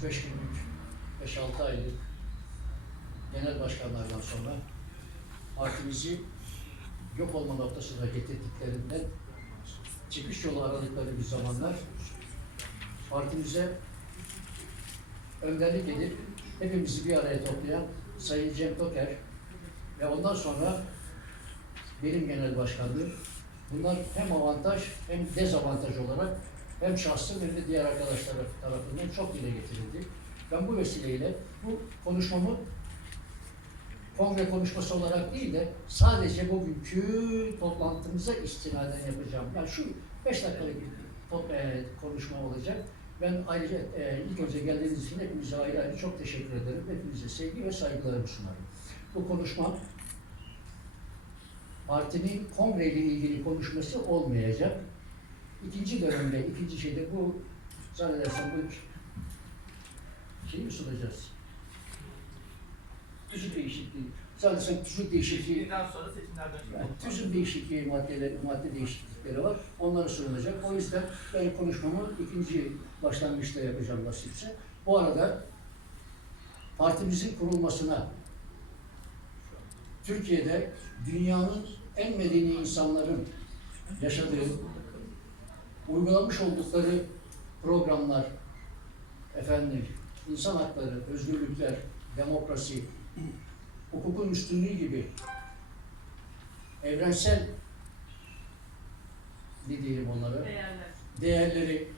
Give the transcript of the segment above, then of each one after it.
35 günlük, 5-6 aylık genel başkanlardan sonra partimizi yok olma noktasına getirdiklerinden çıkış yolu aradıkları bir zamanlar partimize önderlik edip hepimizi bir araya toplayan Sayın Cem Toker ve ondan sonra benim genel başkanlığım. Bunlar hem avantaj hem dezavantaj olarak hem şahsım hem de diğer arkadaşlar tarafından çok dile getirildi. Ben bu vesileyle bu konuşmamı kongre konuşması olarak değil de sadece bugünkü toplantımıza istinaden yapacağım. Yani şu beş dakikalık bir e, konuşma olacak. Ben ayrıca e, ilk önce geldiğiniz için hepinize ayrı ayrı çok teşekkür ederim. Hepinize sevgi ve saygılarımı sunarım. Bu konuşma partinin kongre ile ilgili konuşması olmayacak. İkinci dönemde, ikinci şeyde bu zannedersem bu şeyi mi sunacağız? Tüzük değişikliği. Zannedersem tüzük değişikliği Seçimden sonra seçimlerden yani sonra. tüzük değişikliği maddeleri, madde değişiklikleri var. Onları sunulacak. O yüzden ben konuşmamı ikinci başlangıçta yapacağım nasipse. Bu arada partimizin kurulmasına Türkiye'de dünyanın en medeni insanların yaşadığı, uygulamış oldukları programlar, efendim, insan hakları, özgürlükler, demokrasi, hukukun üstünlüğü gibi evrensel ne diyelim onlara, Değerler. değerleri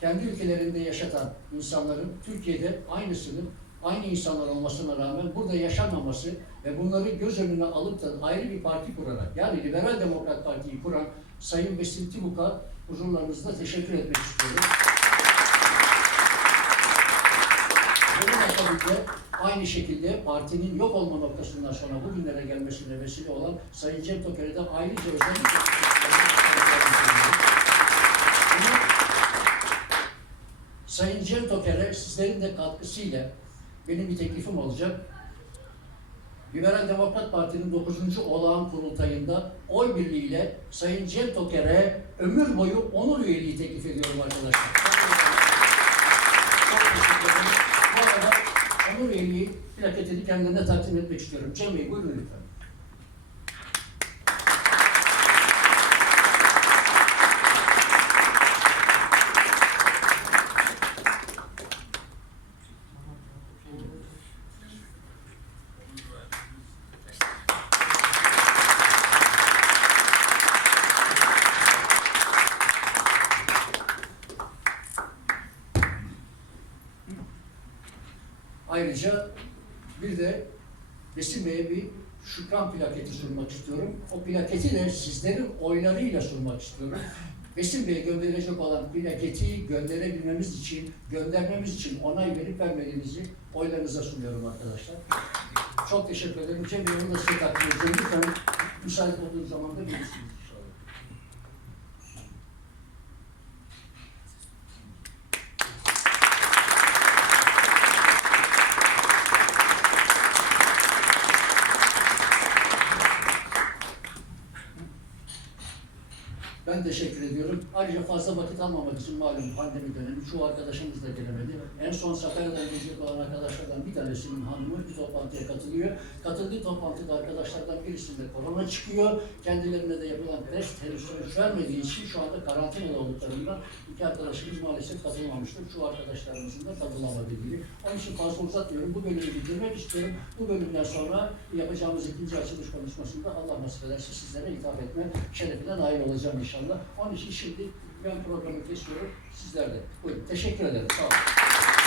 kendi ülkelerinde yaşatan insanların Türkiye'de aynısını aynı insanlar olmasına rağmen burada yaşanmaması ve bunları göz önüne alıp da ayrı bir parti kurarak yani Liberal Demokrat Parti'yi kuran Sayın Besim Tibuk'a huzurlarınızda teşekkür etmek istiyorum. Bunun akabinde aynı şekilde partinin yok olma noktasından sonra bugünlere gelmesine vesile olan Sayın Cem Toker'e de ayrıca özellikle Sayın Cem Toker'e sizlerin de katkısıyla benim bir teklifim olacak. Liberal Demokrat Parti'nin 9. olağan kurultayında oy birliğiyle Sayın Cem Toker'e ömür boyu onur üyeliği teklif ediyorum arkadaşlar. Bu arada onur üyeliği plaketini kendine takdim etmek istiyorum. Cem Bey buyurun lütfen. Ayrıca bir de Besim Bey'e bir şükran plaketi sunmak istiyorum. O plaketi de sizlerin oylarıyla sunmak istiyorum. Besim Bey'e gönderilecek olan plaketi gönderebilmemiz için, göndermemiz için onay verip vermediğinizi oylarınıza sunuyorum arkadaşlar. Çok teşekkür ederim. Cem Bey, onu da size takdim edeceğim. Lütfen müsait olduğunuz zaman da bilirsiniz Ben teşekkür ediyorum. Ayrıca fazla vakit almamak için malum pandemi dönemi çoğu arkadaşımız da gelemedi. En son Sakarya'dan gelecek olan arkadaşlardan bir tanesinin hanımı bir toplantıya katılıyor. Katıldığı toplantıda arkadaşlardan birisinde korona çıkıyor. Kendilerine de yapılan test henüz sonuç vermediği için şu anda karantinada olduklarından iki arkadaşımız maalesef katılmamıştır. Şu arkadaşlarımızın da katılamadığı. Onun için fazla uzatmıyorum. Bu bölümü bitirmek istiyorum. Bu bölümden sonra yapacağımız ikinci açılış konuşmasında Allah nasip ederse sizlere hitap etme şerefine nail olacağım inşallah. Onun için şimdi ben programı kesiyorum. Sizler de. Buyurun. Teşekkür ederim. Sağ olun.